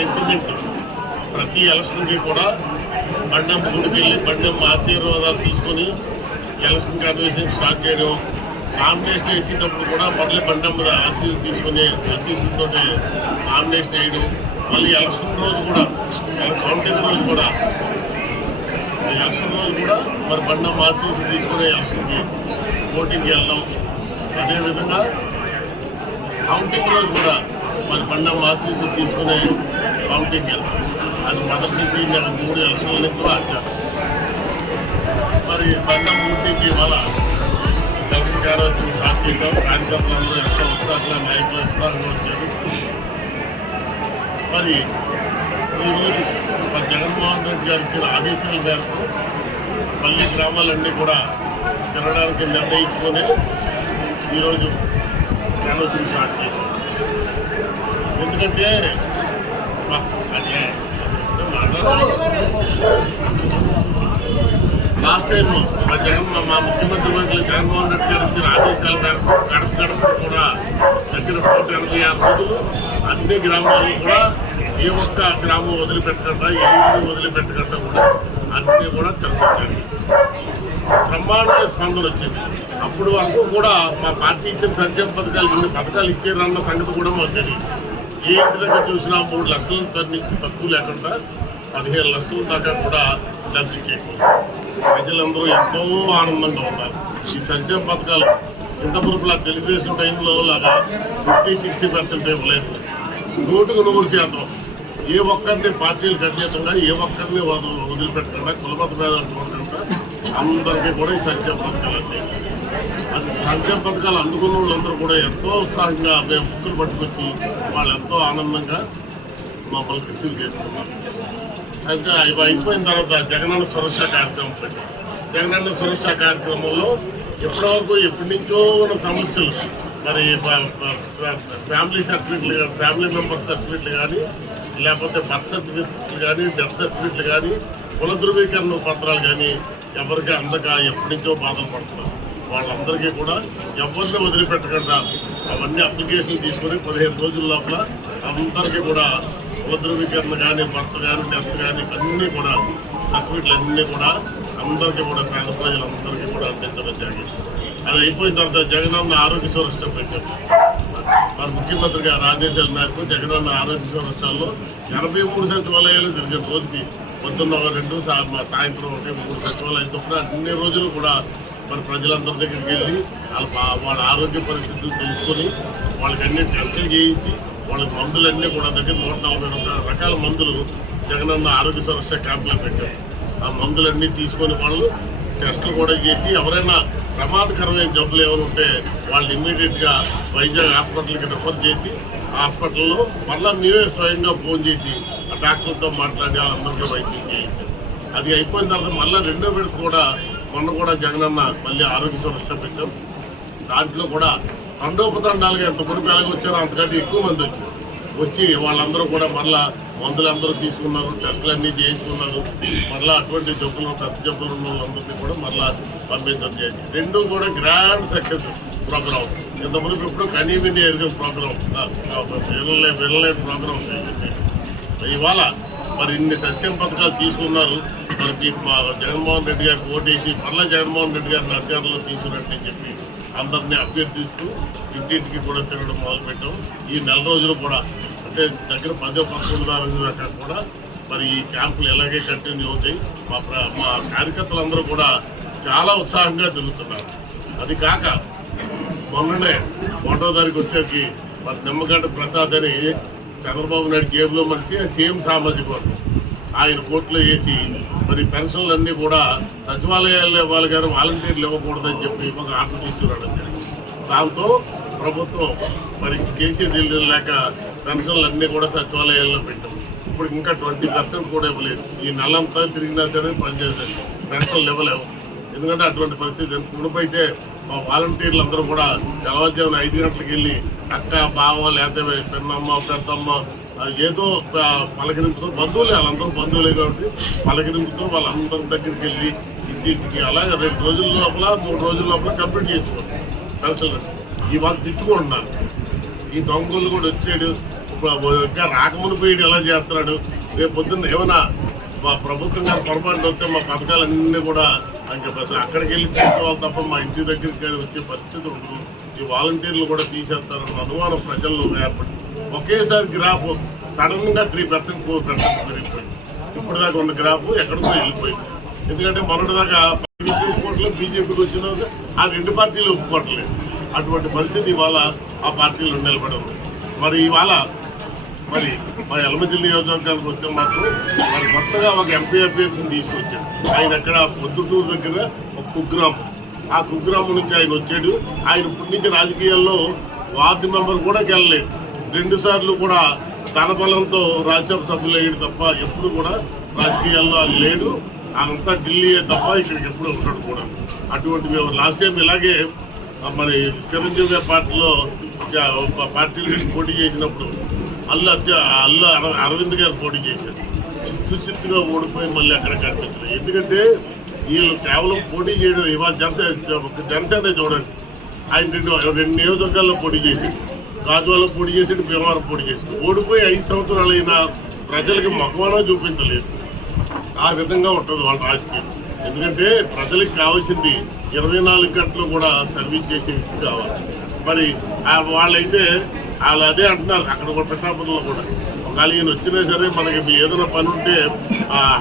Sentiment ప్రతి ఎలక్షన్కి కూడా బండం ముందుకెళ్ళి బండం ఆశీర్వాదాలు తీసుకొని ఎలక్షన్ కన్వెన్షన్ స్టార్ట్ చేయడం నామినేషన్ వేసేటప్పుడు కూడా మళ్ళీ బండం మీద ఆశీస్ తీసుకుని ఆశీస్సులతో నామినేషన్ వేయడం మళ్ళీ ఎలక్షన్ రోజు కూడా కౌంటింగ్ రోజు కూడా ఎలక్షన్ రోజు కూడా మరి బండం ఆశీస్సులు తీసుకునే ఎలక్షన్కి ఓటింగ్కి వెళ్ళడం అదేవిధంగా కౌంటింగ్ రోజు కూడా మరి బండం ఆశీస్సులు తీసుకునే కౌంటింగ్కి వెళ్దాం అది మొదటి నుంచి మూడు ఎలక్షన్ల కూడా ఆచారం మరి బండం పూర్తికి ఇవాళ ఎలక్షన్ కార్యక్రమం స్టార్ట్ చేశాం కార్యకర్తలందరూ ఎంతో ఉత్సాహంగా నాయకులు ఉత్సాహంగా వచ్చారు మరి ఈరోజు మరి జగన్మోహన్ రెడ్డి గారు ఇచ్చిన ఆదేశాల మేరకు మళ్ళీ గ్రామాలన్నీ కూడా తిరగడానికి నిర్ణయించుకొని ఈరోజు క్యాన్వసింగ్ స్టార్ట్ చేశారు. ఎందుకంటే లాస్ట్ టైం మా జగన్ మా ముఖ్యమంత్రి మంత్రులు జగన్మోహన్ రెడ్డి గారు ఇచ్చిన ఆదేశాల మేరకు గడప గడప కూడా దగ్గర నూట ఎనభై ఆరు రోజులు అన్ని గ్రామాలు కూడా ఏ ఒక్క గ్రామం వదిలిపెట్టకుండా ఏ ఇల్లు వదిలిపెట్టకుండా కూడా అన్నీ కూడా తెలుసుకోండి బ్రహ్మాండమైన స్పందన వచ్చింది. అప్పుడు వరకు కూడా మా పార్టీ ఇచ్చిన సంక్షేమ పథకాలు ఇన్ని పథకాలు ఇచ్చారన్న సంగతి కూడా మాకు తెలియదు. ఏ ఇంటి దగ్గర చూసినా మూడు లక్షల నుంచి తక్కువ లేకుండా పదిహేను లక్షల దాకా కూడా లబ్ధి చేయకూడదు ప్రజలందరూ ఎంతో ఆనందంగా ఉన్నారు. ఈ సంక్షేమ పథకాలు ఇంత మునుపులా తెలుగుదేశం టైంలో లాగా ఫిఫ్టీ సిక్స్టీ పర్సెంట్ ఇవ్వలేదు నూటుకు నూరు శాతం. ఏ ఒక్కరిని పార్టీలకు అతీతంగా ఏ ఒక్కరిని వదిలిపెట్టకుండా కులమత భేదాలు చూడకుండా అందరికీ కూడా ఈ సంక్షేమ పథకాలు అండి సంక్షేమ పథకాలు అందుకున్న వాళ్ళందరూ కూడా ఎంతో ఉత్సాహంగా మేము బుక్కులు పట్టుకొచ్చి వాళ్ళు ఎంతో ఆనందంగా మమ్మల్ని రిసీవ్ చేసుకున్నారు. అయితే ఇవి అయిపోయిన తర్వాత జగనన్న సురక్ష కార్యక్రమం పెట్టి. జగనన్న సురక్ష కార్యక్రమంలో ఎప్పటివరకు ఎప్పటి నుంచో ఉన్న సమస్యలు మరి ఫ్యామిలీ సర్టిఫికెట్లు ఫ్యామిలీ మెంబర్ సర్టిఫికెట్లు కానీ లేకపోతే బర్త్ సర్టిఫికెట్లు కానీ డెత్ సర్టిఫికెట్లు కానీ కుల ధృవీకరణ పత్రాలు కానీ ఎవరికి అందక ఎప్పటి నుంచో బాధలు పడుతున్నారు. వాళ్ళందరికీ కూడా ఎవరిని వదిలిపెట్టకుండా అవన్నీ అప్లికేషన్ తీసుకొని పదిహేను రోజుల లోపల అందరికీ కూడా ఉపద్రవీకరణ కానీ భర్త కానీ డెత్ కానీ అన్నీ కూడా సర్టిఫికెట్లు అన్నీ కూడా అందరికీ కూడా పేద ప్రజలందరికీ కూడా అందించడం జరిగింది. అది అయిపోయిన తర్వాత జగనన్న ఆరోగ్య సురక్ష పెట్టాం మరి ముఖ్యమంత్రి గారి ఆదేశాల మేరకు జగనన్న ఆరోగ్య సురక్షలో ఎనభై మూడు సచివాలయాలు జరిగే రోజుకి పొద్దున్న ఒక రెండు సాయంత్రం ఒకటి మూడు సచివాలయాలు తప్పున అన్ని రోజులు కూడా మరి ప్రజలందరి దగ్గరికి వెళ్ళి వాళ్ళ వాళ్ళ ఆరోగ్య పరిస్థితులు తెలుసుకొని వాళ్ళకి అన్ని టెస్టులు చేయించి వాళ్ళకి మందులన్నీ కూడా దగ్గర నూట నలభై రకాల- రకాల మందులు జగనన్న ఆరోగ్య సురక్ష క్యాంపులో పెట్టారు. ఆ మందులన్నీ తీసుకొని వాళ్ళు టెస్టులు కూడా చేసి ఎవరైనా ప్రమాదకరమైన జబ్బులు ఏమైనా ఉంటే వాళ్ళు ఇమ్మీడియట్గా వైజాగ్ హాస్పిటల్కి రిఫర్ చేసి హాస్పిటల్లో మళ్ళీ మేమే స్వయంగా ఫోన్ చేసి ఆ డాక్టర్తో మాట్లాడి వాళ్ళందరికీ వైద్యం చేయించాం అది అయిపోయిన తర్వాత మళ్ళీ రెండో విడత కూడా మొన్న కూడా జగనన్న మళ్ళీ ఆరోగ్య సురక్ష పెట్టాం. దాంట్లో కూడా తండోపతండాలుగా ఎంత మునుపు ఎలాగ వచ్చారో అంతకంటే ఎక్కువ మంది వచ్చారు. వచ్చి వాళ్ళందరూ కూడా మళ్ళా మందులు అందరూ తీసుకున్నారు టెస్టులు అన్నీ చేయించుకున్నారు. మళ్ళీ అటువంటి జబ్బులు పెద్ద జబ్బులు ఉన్న వాళ్ళందరినీ కూడా మళ్ళీ పంపించడం చేయండి రెండు కూడా గ్రాండ్ సక్సెస్ ప్రోగ్రామ్ ఇంత మునుపు ఎప్పుడు కనీవిని ఎరిగిన ప్రోగ్రామ్ వెళ్ళలే వెళ్ళలేని ప్రోగ్రామ్ ఇవాళ మరి ఇన్ని సంక్షేమ పథకాలు తీసుకున్నారు. మరి మా జగన్మోహన్ రెడ్డి గారికి ఓటేసి మళ్ళీ జగన్మోహన్ రెడ్డి గారిని అధికారంలో తీసుకున్నట్టు చెప్పి అందరినీ అభ్యర్థిస్తూ ఇంటింటికి కూడా తిరగడం మొదలుపెట్టాం. ఈ నెల రోజులు కూడా అంటే దగ్గర పదో పదకొండు తారీఖు దాకా కూడా మరి ఈ క్యాంపులు ఎలాగే కంటిన్యూ అవుతాయి మా మా కార్యకర్తలందరూ కూడా చాలా ఉత్సాహంగా తిరుగుతున్నారు. అది కాక మొన్ననే ఒకటో తారీఖు వచ్చేసి మరి నిమ్మగడ్డ ప్రసాద్ అని చంద్రబాబు నాయుడు జేబులో మనిషి సేమ్ సామాజిక వర్గం. ఆయన కోర్టులో వేసి మరి పెన్షన్లు అన్నీ కూడా సచివాలయాల్లో ఇవ్వాలి కానీ వాలంటీర్లు ఇవ్వకూడదని చెప్పి ఒక ఆర్డర్ తీసుకురావడం జరిగింది. దాంతో ప్రభుత్వం మరి చేసేది లేక పెన్షన్లు అన్నీ కూడా సచివాలయాల్లో పెట్టాం. ఇప్పుడు ఇంకా ట్వంటీ పర్సెంట్ కూడా ఇవ్వలేదు. ఈ నెలంతా తిరిగినా సరే పనిచేసేది పెన్షన్లు ఇవ్వలేము ఎందుకంటే అటువంటి పరిస్థితి ఎంత మునుపైతే మా వాలంటీర్లు అందరూ కూడా తెల్లవారుజామున ఐదు గంటలకు వెళ్ళి అక్క బావ లేకపోతే పెన్నమ్మ పెద్దమ్మ ఏదో పలకరింపుతో బంధువులే వాళ్ళందరూ బంధువులే కాబట్టి పలకరింపుతో వాళ్ళందరి దగ్గరికి వెళ్ళి ఇంటింటికి అలాగే రెండు రోజుల లోపల మూడు రోజుల లోపల కంప్లీట్ చేసుకోండి కలిసి ఇవాళ తిట్టుకుంటున్నాను ఈ దొంగలు కూడా వచ్చాడు. ఇప్పుడు ఇంకా రాకముని పోయాడు ఎలా చేస్తున్నాడు? రేపు పొద్దున్న ఏమైనా మా ప్రభుత్వం గారు పొరపాటు వస్తే మా పథకాలన్నీ కూడా ఇంకా అక్కడికి వెళ్ళి తీసుకోవాలి తప్ప మా ఇంటి దగ్గరికి వచ్చే పరిస్థితి ఉండదు ఈ వాలంటీర్లు కూడా తీసేస్తారన్న అనుమానం ప్రజల్లో ఏర్పడి ఒకేసారి గ్రాఫ్ సడన్గా త్రీ పర్సెంట్ ఫోర్ పర్సెంట్ పెరిగిపోయింది. ఇప్పుడు దాకా ఉన్న గ్రాఫ్ ఎక్కడికో వెళ్ళిపోయింది. ఎందుకంటే మొన్నటిదాకా టీడీపీ ఒప్పుకోవట్లేదు బీజేపీకి వచ్చిన ఆ రెండు పార్టీలు ఒప్పుకోవట్లేదు అటువంటి పరిస్థితి ఇవాళ ఆ పార్టీలు నిలబడి ఉంది మరి ఇవాళ మరి మా ఎలమంచిలి నియోజకవర్గానికి వస్తే మాత్రం మరి కొత్తగా ఒక ఎంపీ అభ్యర్థిని తీసుకొచ్చాడు ఆయన అక్కడ పొద్దుటూరు దగ్గర ఒక కుగ్రామం. ఆ కుగ్రామం నుంచి ఆయన వచ్చాడు. ఆయన ఇప్పటి నుంచి రాజకీయాల్లో వార్డు మెంబర్ కూడా గెలలేదు. రెండు సార్లు కూడా తన బలంతో రాజ్యసభ సభ్యులు అయ్యాడు తప్ప ఎప్పుడు కూడా రాజకీయాల్లో లేడు. అంతా ఢిల్లీ తప్ప ఇక్కడికి ఎప్పుడు ఉంటాడు కూడా. అటువంటి లాస్ట్ టైం ఇలాగే మరి చిరంజీవి పార్టీలో పార్టీ ఒక పోటీ చేసినప్పుడు అల్లు అర్జ- అల్లు అరవింద్ గారు పోటీ చేశారు. చిత్తు చిత్తుగా ఓడిపోయి మళ్ళీ అక్కడ కనిపించలేదు. ఎందుకంటే వీళ్ళు కేవలం పోటీ చేయడం ఇవాళ జనసేన జనసేన చూడండి. ఆయన రెండు రెండు నియోజకవర్గాల్లో పోటీ చేసి గాజువాలో పోటీ చేసి భీమవరం పోటీ చేసి ఓడిపోయి ఐదు సంవత్సరాలు అయినా ప్రజలకి మగవానా చూపించలేదు. ఆ విధంగా ఉంటుంది వాళ్ళ రాజకీయం. ఎందుకంటే ప్రజలకు కావాల్సింది ఇరవై నాలుగు గంటలు కూడా సర్వీస్ చేసే వ్యక్తి కావాలి. మరి వాళ్ళైతే వాళ్ళు అదే అంటున్నారు అక్కడ కూడా పిఠాపురంలో కూడా. ఒకవేళ ఈయన వచ్చినా సరే మనకి ఏదైనా పని ఉంటే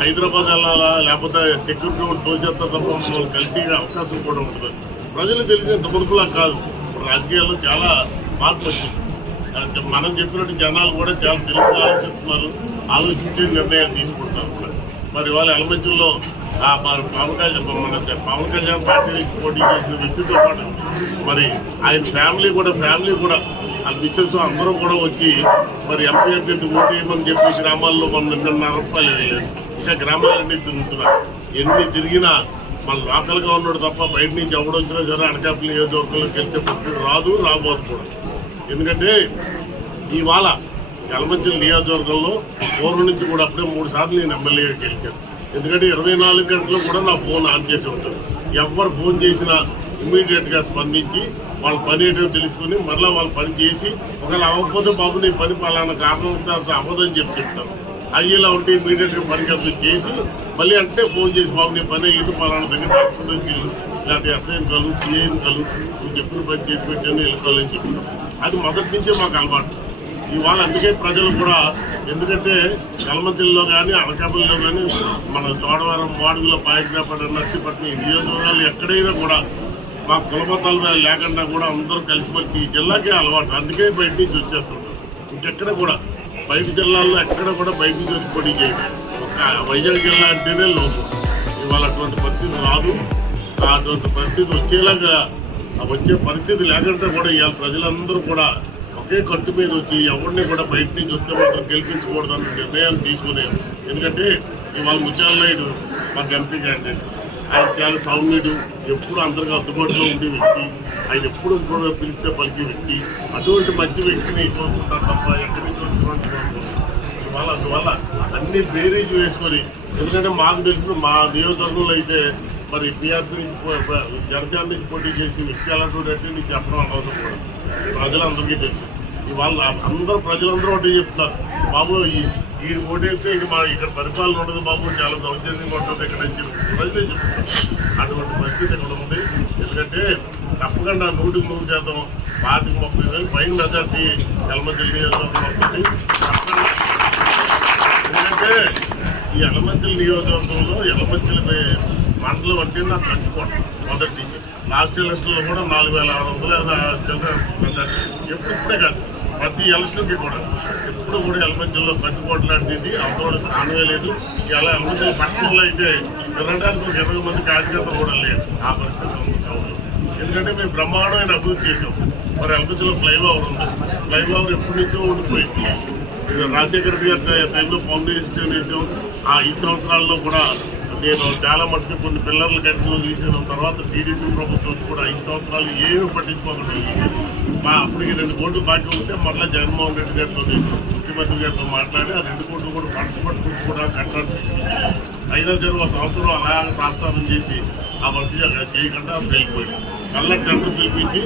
హైదరాబాద్ వెళ్ళాలా లేకపోతే సెక్యూరిటీ కూడా తోసేస్తా తప్ప మమ్మల్ని కలిసి అవకాశం కూడా ఉంటుంది ప్రజలు తెలిసినంత మునుపులా కాదు. రాజకీయాల్లో చాలా మార్పు వచ్చింది. అంటే మనం చెప్పినట్టు జనాలు కూడా చాలా తెలుగు ఆలోచిస్తున్నారు ఆలోచించి నిర్ణయాలు తీసుకుంటున్నారు. కూడా. మరి వాళ్ళ ఎలమంచుల్లో మరి పవన్ కళ్యాణ్ మన పవన్ కళ్యాణ్ పార్టీ నుంచి పోటీ చేసిన వ్యక్తితో పాటు మరి ఆయన ఫ్యామిలీ కూడా ఫ్యామిలీ కూడా వాళ్ళ మిస్సెస్ అందరూ కూడా వచ్చి మరి ఎంపీ అభ్యర్థి ఓటు వేయమని చెప్పి గ్రామాల్లో మనం నిన్నర రూపాయలు వేయలేదు ఇంకా గ్రామాలన్నీ తిరుగుతున్నారు. ఎన్ని తిరిగినా మన లోకల్గా ఉన్నాడు తప్ప బయట నుంచి ఎవడొచ్చినా సరే అనకాపల్లి నియోజకవర్గంలో గెలిచే పరిస్థితి రాదు రాబోదు కూడా. ఎందుకంటే ఇవాళ యలమంచిల నియోజకవర్గంలో పూర్వం నుంచి కూడా అప్పుడే మూడు సార్లు నేను ఎమ్మెల్యేగా గెలిచాను. ఎందుకంటే ఇరవై నాలుగు గంటలు కూడా నా ఫోన్ ఆన్ చేసి ఉంటాను ఎవరు ఫోన్ చేసినా ఇమ్మీడియట్గా స్పందించి వాళ్ళ పని ఏంటో తెలుసుకుని మరలా వాళ్ళ పని చేసి ఒకవేళ అవ్వకపోతే బాబు నీ పని పలానా కారణం అవ్వదని చెప్పి చెప్తాను అయ్యేలా ఉంటే ఇమీడియట్గా పని కంప్లీట్ చేసి మళ్ళీ అంటే ఫోన్ చేసి బాబు నీ పని ఇది పలానా దగ్గర డాక్టర్ దగ్గరికి లేకపోతే ఎస్ఐఎం కలు సిఐఎం కలు నువ్వు చెప్పిన పని చేసి పెట్టాను వెళ్ళిపోవాలని చెప్తాను అది మొదటి నుంచే మాకు అలవాటు. ఇవాళ అందుకే ప్రజలు కూడా ఎందుకంటే కలమతిల్లో కానీ అనకాపల్లిలో కానీ మన చోడవరం వాడుగులో పాయకరాపడ నర్సీపట్నం నియోజకవర్గాలు ఎక్కడైనా కూడా మా కులమతాలు లేకుండా కూడా అందరూ కలిసిమెలిసి ఈ జిల్లాకే అలవాటు. అందుకే బయట నుంచి వచ్చేస్తుంటారు ఇంకెక్కడ కూడా. బయట జిల్లాల్లో ఎక్కడ కూడా బయట నుంచి వచ్చి పోటీ చేయండి ఒక వైజాగ్ జిల్లా అంటేనే లోపం. ఇవాళ అటువంటి పరిస్థితి రాదు. అటువంటి పరిస్థితి వచ్చేలాగా వచ్చే పరిస్థితి లేకుండా కూడా ఇవాళ ప్రజలందరూ కూడా ఒకే కట్టు మీద వచ్చి ఎవరిని కూడా బయట నుంచి వస్తే మాత్రం గెలిపించకూడదు అన్న నిర్ణయాలు తీసుకునే ఎందుకంటే ఇవాళ ముత్యాల నాయుడు మాకు ఎంపీ క్యాండిడేట్ ఆయన చాలా సౌమ్యుడు ఎప్పుడు అందరికీ అందుబాటులో ఉండే వ్యక్తి ఆయన ఎప్పుడు కూడా పిలిస్తే పలికే వ్యక్తి అటువంటి మంచి వ్యక్తిని కోరుకుంటారు తప్ప ఎక్కడి నుంచి వచ్చినటువంటి వాళ్ళు ఇవాళ అందువల్ల అన్ని బేరీజ్ వేసుకొని ఎందుకంటే మాకు తెలిసిన మా నియోజకవర్గంలో అయితే మరి బీఆర్పీ నుంచి జనసేన నుంచి పోటీ చేసి వ్యక్తి అలాంటి నీకు చెప్పడం అవసరం కూడా. ప్రజలందరికీ తెలుసు. ఇవాళ అందరూ ప్రజలందరూ ఒకటి చెప్తారు బాబు ఈ ఈయన ఓటేస్తే ఇక మా ఇక్కడ పరిపాలన ఉండదు బాబు చాలా సౌజన్యంగా ఉంటుంది ఇక్కడ అని చెప్పి ప్రజలే చెప్తున్నారు. అటువంటి పరిస్థితి ఇక్కడ ఉంది? ఎందుకంటే తప్పకుండా నూటికి నూరు శాతం పాతిక ముప్పై వేలు పైన మెజార్టీ ఎలమంది నియోజకవర్గం వస్తుంది. ఎందుకంటే ఈ ఎలమంచిల నియోజకవర్గంలో ఎలమంచిల మండలం అంటే నాకు కట్టుకోవడం మొదటి నుంచి. లాస్ట్ ఎలక్షన్లో కూడా నాలుగు వేల ఆరు వందల చిల్లర మెజార్టీ. ఎప్పుడు ఇప్పుడే కాదు. ప్రతి ఎలక్షన్కి కూడా. ఎప్పుడు కూడా ఎలమంచిల్లో కంచుకోవడం లాంటిది అవతల స్థానమే లేదు. ఇలా ఎలమంచిల పట్టణంలో అయితే తిరగడానికి ఒక ఇరవై మంది కార్యకర్తలు కూడా లేదు ఆ పరిస్థితి ఎందుకంటే మేము బ్రహ్మాండమైన అభివృద్ధి చేసాం మరి అభివృద్ధిలో ఫ్లైఓవర్ ఉంది. ఫ్లైఓవర్ ఎప్పటి నుంచో ఉండిపోయింది ఇది రెడ్డి గారి టైంలో ఫౌండేషన్ వేసాం ఆ ఈ సంవత్సరాల్లో కూడా నేను చాలా మటుకు కొన్ని పిల్లర్లు కట్టిన తీసిన తర్వాత టీడీపీ ప్రభుత్వం కూడా ఐదు సంవత్సరాలు ఏమి పట్టించుకోకుండా మా అప్పటికి రెండు కోట్లు బాకీ ఉంటే మళ్ళీ జగన్మోహన్ రెడ్డి గారితో ముఖ్యమంత్రి గారితో మాట్లాడి ఆ రెండు కోట్లు కూడా ఫండ్స్ పట్టుకుని కూడా కట్టడానికి అయినా సరే ఒక సంవత్సరం అలా ప్రస్థానం చేసి ఆ వర్క్ చేయకుండా అసలు వెళ్ళిపోయింది టెండర్ పిలిపించి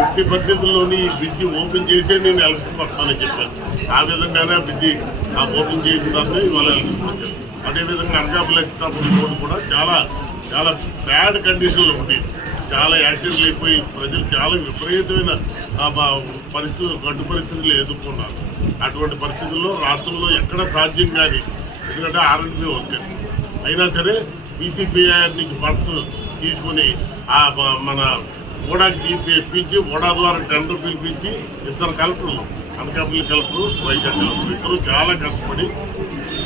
ఎట్టి పరిస్థితుల్లోని ఈ బ్రిడ్జి ఓపెన్ చేసే నేను ఎలక్షన్ వస్తానని చెప్పాను. ఆ విధంగానే ఆ బ్రిడ్జి ఆ ఓపెన్ చేసిన తర్వాత ఇవాళ ఎలక్షన్ వచ్చాను అదేవిధంగా అనకాపల్లి ఎక్కిస్తాపురం రోడ్డు కూడా చాలా చాలా బ్యాడ్ కండిషన్లో ఉండేది చాలా యాక్సిడెంట్లు అయిపోయి ప్రజలు చాలా విపరీతమైన ఆ, బా- పరిస్థితులు గడ్డు పరిస్థితులు ఎదుర్కొన్నారు. అటువంటి పరిస్థితుల్లో రాష్ట్రంలో ఎక్కడ సాధ్యం కాదు ఎందుకంటే ఆర్ఎన్బి వర్కర్ అయినా సరే బీసీపీఆర్ నుంచి ఫండ్స్ తీసుకుని ఆ మన ఓడాకి తీపి ఓడా ద్వారా టెండర్ పిలిపించి ఇద్దరు కలెక్టర్లు అనకాపల్లి కలెక్టర్ వైజాగ్ కలెక్టర్ ఇద్దరు చాలా కష్టపడి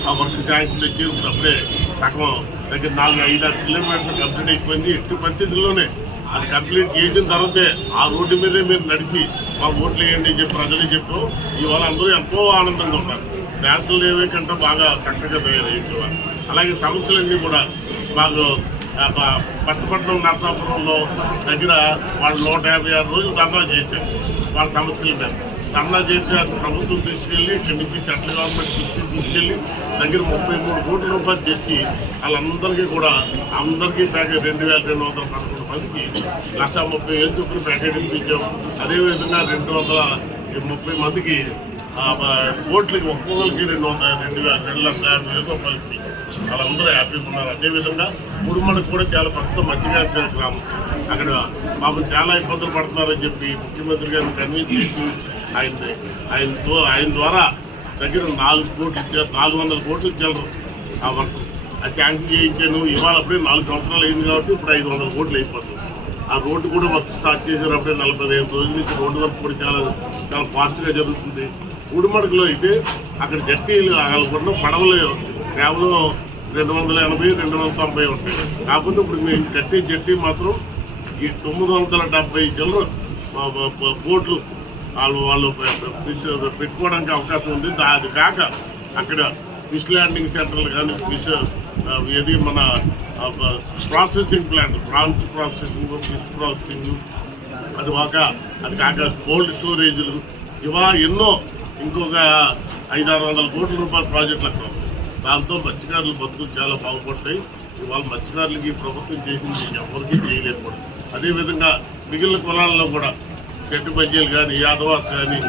ఆ వర్క్ జాయింట్లు తెచ్చి అప్పుడే సగం దగ్గర నాలుగు ఐదు ఆరు కిలోమీటర్లు కంప్లీట్ అయిపోయింది. ఎట్టి పరిస్థితుల్లోనే అది కంప్లీట్ చేసిన తర్వాతే ఆ రోడ్డు మీదే మీరు నడిచి మా ఓట్లు వేయండి చెప్పి ప్రజలు చెప్పు. ఇవాళ అందరూ ఎంతో ఆనందంగా ఉన్నారు నేషనల్ హైవే కంటే బాగా చక్కగా తయారయ్యింది ఇవాళ అలాగే సమస్యలన్నీ కూడా మాకు పచ్చపట్నం నరసాపురంలో దగ్గర వాళ్ళు నూట యాభై ఆరు రోజులు ధర్నా చేశారు. వాళ్ళ సమస్యల మీద. ధర్నా చేస్తే అది ప్రభుత్వం తీసుకెళ్ళి ఇక్కడి నుంచి సెంట్రల్ గవర్నమెంట్ దృష్టికి తీసుకెళ్ళి దగ్గర ముప్పై మూడు కోట్ల రూపాయలు తెచ్చి వాళ్ళందరికీ కూడా అందరికీ ప్యాకేజ్ రెండు వేల రెండు వందల పదకొండు మందికి లక్ష ముప్పై వేలు చొప్పున ప్యాకేజ్ ఇప్పించాం. అదేవిధంగా రెండు వందల ముప్పై మందికి ఆ, కోట్లకి ఒక్కొక్కరికి రెండు వందల రెండు వేల రెండు లక్షల యాభై వేలు రూపాయలు వాళ్ళందరూ హ్యాపీగా ఉన్నారు. అదేవిధంగా కుటుంబానికి కూడా చాలా ప్రస్తుతం మంచిగా గ్రామం. అక్కడ పాపం చాలా ఇబ్బందులు పడుతున్నారని చెప్పి ముఖ్యమంత్రి గారిని కన్విన్స్ చేసి ఆయన ఆయన ఆయన ద్వారా దగ్గర నాలుగు కోట్లు ఇచ్చారు నాలుగు వందల కోట్లు ఇచ్చారు ఆ వర్క్. ఆ శాంక్షన్ చేయించాను. ఇవాళ అప్పుడే నాలుగు సంవత్సరాలు అయింది కాబట్టి ఇప్పుడు ఐదు వందల కోట్లు అయిపోతుంది. ఆ రోడ్డు కూడా వర్క్ స్టార్ట్ చేశారు అప్పుడే నలభై ఐదు రోజుల నుంచి రోడ్డు వర్క్ కూడా చాలా చాలా ఫాస్ట్గా జరుగుతుంది. ఉడిమడకలో అయితే అక్కడ జట్టీలు అక్కడ పడవలు కేవలం రెండు వందల ఎనభై రెండు వందల తొంభై ఉంటాయి. కాకపోతే ఇప్పుడు మేము కట్టే జట్టి మాత్రం ఈ తొమ్మిది వందల డెబ్బై చిల్లర బోట్లు వాళ్ళు వాళ్ళు ఫిష్ పెట్టుకోవడానికి అవకాశం ఉంది. అది కాక అక్కడ ఫిష్ ల్యాండింగ్ సెంటర్లు కానీ ఫిష్ ఏది మన processing plant prawns processing fish processing అది కాక అది కాక కోల్డ్ స్టోరేజ్లు ఇవా ఎన్నో ఇంకొక ఐదారు వందల కోట్ల రూపాయల ప్రాజెక్టులు అక్కడ దాంతో మత్స్యకారులు బతుకులు చాలా బాగుపడతాయి. ఇవాళ మత్స్యకారులకి ప్రభుత్వం చేసింది ఎవరికీ చేయలేకపోవడం అదేవిధంగా మిగిలిన కులాల్లో కూడా చెట్టు బజ్జీలు కానీ యాదవాస్ కానీ